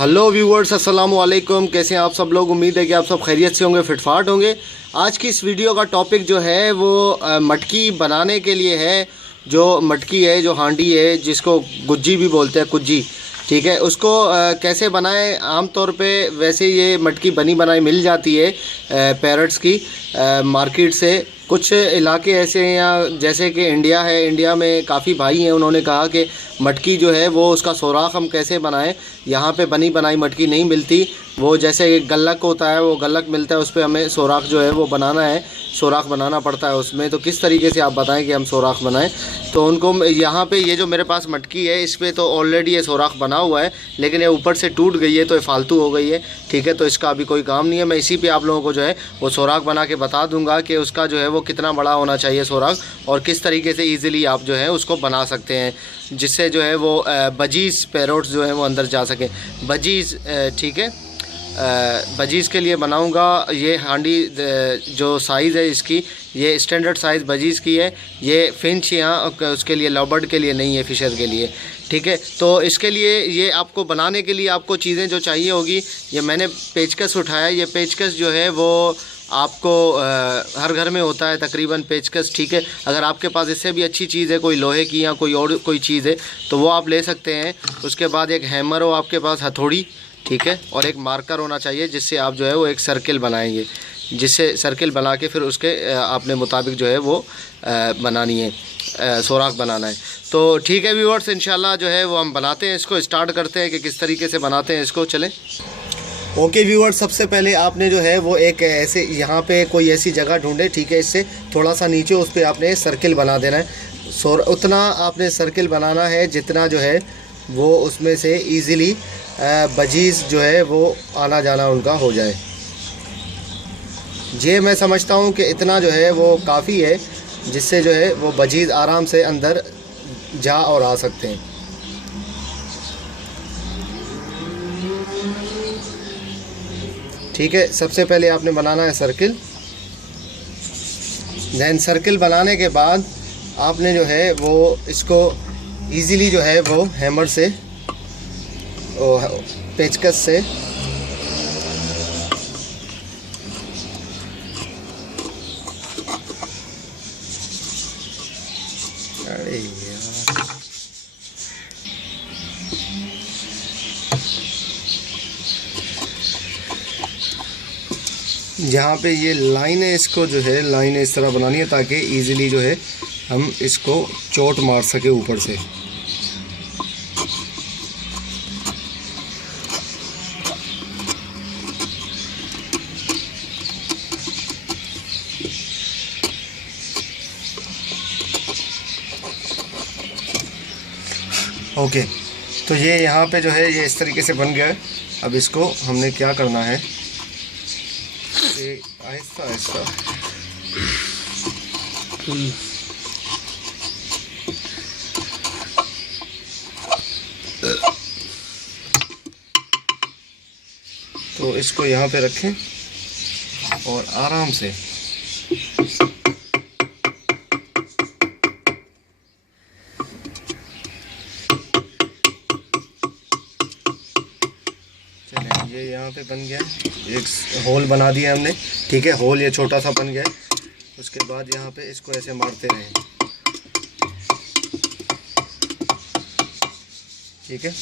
Hello viewers, अस्सलाम वालेकुम। कैसे हैं आप सब लोग? उम्मीद है कि आप सब खैरियत से होंगे, फिटफाट होंगे। आज की इस वीडियो का टॉपिक जो है वो मटकी बनाने के लिए है। जो मटकी है, जो हांडी है, जिसको गुज्जी भी बोलते हैं, कुज्जी, ठीक है, उसको कैसे बनाएं। आम तौर पे वैसे ये मटकी बनी बनाई मिल जाती है पैरट्स की मार्केट से। कुछ इलाके ऐसे हैं यहाँ, जैसे कि इंडिया है, इंडिया में काफ़ी भाई हैं, उन्होंने कहा कि मटकी जो है वो उसका सुराख हम कैसे बनाएं। यहाँ पे बनी बनाई मटकी नहीं मिलती। वो जैसे गल्लक होता है, वो गल्लक मिलता है, उस पर हमें सुराख जो है वो बनाना है, सुराख बनाना पड़ता है उसमें। तो किस तरीके से आप बताएं कि हम सुराख बनाएं। तो उनको यहाँ पे ये जो मेरे पास मटकी है, इस पर तो ऑलरेडी ये सुराख बना हुआ है, लेकिन ये ऊपर से टूट गई है, तो ये फालतू हो गई है, ठीक है। तो इसका अभी कोई काम नहीं है। मैं इसी पे आप लोगों को जो है वो सुराख बना के बता दूंगा कि उसका जो है वो कितना बड़ा होना चाहिए सुराख, और किस तरीके से ईज़िली आप जो है उसको बना सकते हैं, जिससे जो है वो बजीज़ पैरोट्स जो है वो अंदर जा सकें। बजीज़, ठीक है, बजीज़ के लिए बनाऊंगा। ये हांडी जो साइज़ है इसकी, ये स्टैंडर्ड साइज़ बजीज़ की है। ये फिंच यहाँ उसके लिए, लवबर्ड के लिए नहीं है, फ़िशर के लिए, ठीक है। तो इसके लिए ये आपको बनाने के लिए आपको चीज़ें जो चाहिए होगी, ये मैंने पेचकस उठाया। ये पेचकस जो है वो आपको हर घर में होता है तकरीबन पेचकस, ठीक है। अगर आपके पास इससे भी अच्छी चीज़ है, कोई लोहे की या कोई और कोई चीज़ है, तो वो आप ले सकते हैं। उसके बाद एक हैमर हो आपके पास, हथौड़ी, ठीक है, और एक मार्कर होना चाहिए, जिससे आप जो है वो एक सर्किल बनाएंगे, जिससे सर्किल बना के फिर उसके अपने मुताबिक जो है वो बनानी है, सुराख बनाना है। तो ठीक है व्यूअर्स, इंशाल्लाह जो है वो हम बनाते हैं, इसको स्टार्ट करते हैं कि किस तरीके से बनाते हैं इसको। चलें। ओके व्यूअर्स, सबसे पहले आपने जो है वो एक ऐसे यहाँ पे कोई ऐसी जगह ढूंढे, ठीक है, इससे थोड़ा सा नीचे उस पर आपने सर्किल बना देना है। उतना आपने सर्किल बनाना है जितना जो है वो उसमें से ईज़िली बजीज़ जो है वो आना जाना उनका हो जाए। ये मैं समझता हूँ कि इतना जो है वो काफ़ी है, जिससे जो है वो बजीज़ आराम से अंदर जा और आ सकते हैं। ठीक है, सबसे पहले आपने बनाना है सर्किल। दैन सर्किल बनाने के बाद आपने जो है वो इसको ईज़िली जो है वो हैमर से, पेचकस से अरे यार, जहाँ पे ये लाइन है, इसको जो है लाइन इस तरह बनानी है ताकि इजीली जो है हम इसको चोट मार सके ऊपर से। ओके, तो ये यहाँ पे जो है ये इस तरीके से बन गया है। अब इसको हमने क्या करना है, आहिस्ता आहिस्ता तो इसको यहाँ पे रखें और आराम से चलें। ये यहाँ पे बन गया, एक होल बना दिया हमने, ठीक है, होल ये छोटा सा बन गया। उसके बाद यहाँ पे इसको ऐसे मारते रहें, ठीक है।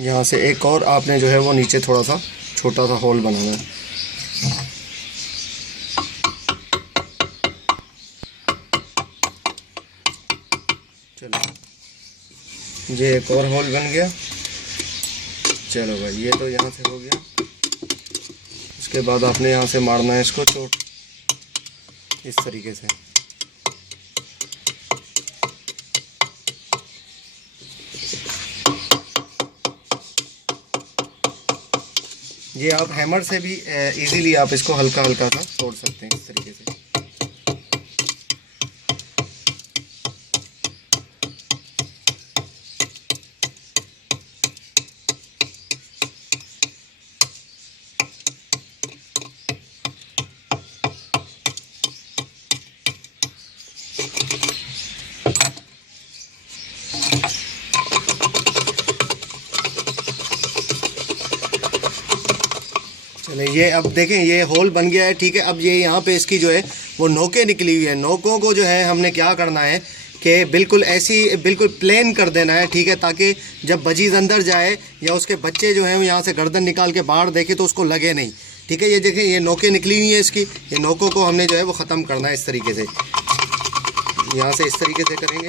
यहाँ से एक और आपने जो है वो नीचे थोड़ा सा छोटा सा होल बनाना है। चलो, ये एक और होल बन गया। चलो भाई, ये तो यहाँ से हो गया। उसके बाद आपने यहाँ से मारना है इसको चोट, इस तरीके से। ये आप हैमर से भी इजीली आप इसको हल्का हल्का सा तोड़ सकते हैं, इस तरीके से। चले ये अब देखें ये होल बन गया है, ठीक है। अब ये यहाँ पे इसकी जो है वो नोकें निकली हुई है। नोकों को जो है हमने क्या करना है कि बिल्कुल ऐसी बिल्कुल प्लेन कर देना है, ठीक है, ताकि जब बजीज़ अंदर जाए या उसके बच्चे जो हैं वो यहाँ से गर्दन निकाल के बाहर देखे तो उसको लगे नहीं, ठीक है। ये देखें ये नोकें निकली हुई हैं इसकी, ये नोकों को हमने जो है वो ख़त्म करना है इस तरीके से, यहाँ से इस तरीके से करेंगे।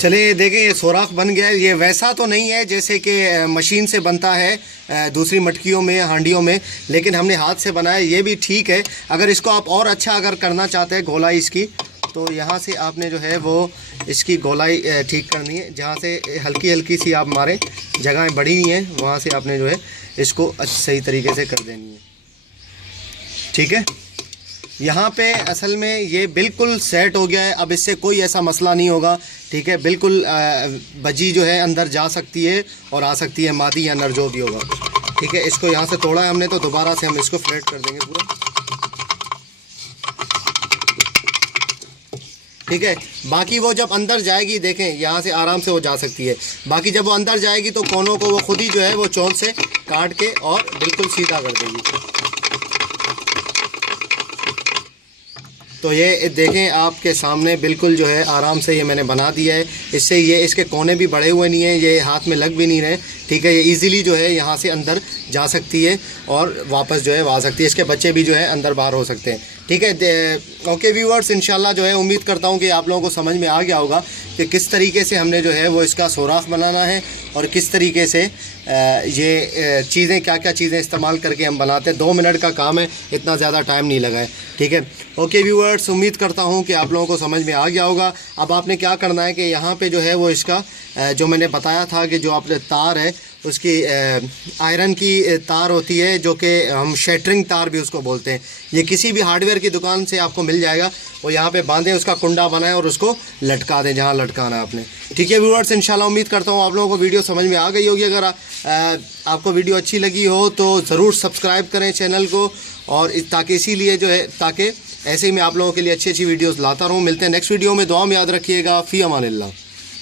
चलिए देखें ये सुराख बन गया है। ये वैसा तो नहीं है जैसे कि मशीन से बनता है दूसरी मटकियों में, हांडियों में, लेकिन हमने हाथ से बनाया, ये भी ठीक है। अगर इसको आप और अच्छा अगर करना चाहते हैं गोलाई इसकी, तो यहाँ से आपने जो है वो इसकी गोलाई ठीक करनी है। जहाँ से हल्की हल्की सी आप मारें, जगहें बड़ी हुई हैं वहाँ से आपने जो है इसको सही तरीके से कर देनी है, ठीक है। यहाँ पे असल में ये बिल्कुल सेट हो गया है। अब इससे कोई ऐसा मसला नहीं होगा, ठीक है। बिल्कुल बजी जो है अंदर जा सकती है और आ सकती है, मादी या नर जो भी होगा, ठीक है। इसको यहाँ से तोड़ा है हमने, तो दोबारा से हम इसको फ्लैट कर देंगे पूरा, ठीक है। बाकी वो जब अंदर जाएगी देखें यहाँ से आराम से वो जा सकती है। बाकी जब वो अंदर जाएगी तो कोनों को वो खुद ही जो है वो चौल से काट के और बिल्कुल सीधा कर देगी। तो ये देखें आपके सामने बिल्कुल जो है आराम से ये मैंने बना दिया है। इससे ये इसके कोने भी बढ़े हुए नहीं हैं, ये हाथ में लग भी नहीं रहे, ठीक है। ये इजीली जो है यहाँ से अंदर जा सकती है और वापस जो है वो आ सकती है। इसके बच्चे भी जो है अंदर बाहर हो सकते हैं, ठीक है। ओके व्यूअर्स, इंशाल्लाह जो है उम्मीद करता हूँ कि आप लोगों को समझ में आ गया होगा कि किस तरीके से हमने जो है वो इसका सुराख बनाना है और किस तरीके से ये चीज़ें क्या क्या चीज़ें इस्तेमाल करके हम बनाते हैं। 2 मिनट का काम है, इतना ज़्यादा टाइम नहीं लगा है, ठीक है। ओके व्यूअर्स, उम्मीद करता हूँ कि आप लोगों को समझ में आ गया होगा। अब आपने क्या करना है कि यहाँ पे जो है वो इसका जो मैंने बताया था कि जो आपने तार है उसकी आयरन की तार होती है, जो कि हम शैटरिंग तार भी उसको बोलते हैं। ये किसी भी हार्डवेयर की दुकान से आपको मिल जाएगा। वो यहाँ पे बांधें, उसका कुंडा बनाएं और उसको लटका दें जहाँ लटकाना है आपने, ठीक है व्यूअर्स। इंशाल्लाह उम्मीद करता हूँ आप लोगों को वीडियो समझ में आ गई होगी। अगर आपको वीडियो अच्छी लगी हो तो ज़रूर सब्सक्राइब करें चैनल को, और ताकि इसीलिए जो है ताकि ऐसे ही मैं आप लोगों के लिए अच्छी अच्छी वीडियोज़ लाता रहूँ। मिलते हैं नेक्स्ट वीडियो में, दुआ में याद रखिएगा। फ़ी अमानिल्लाह।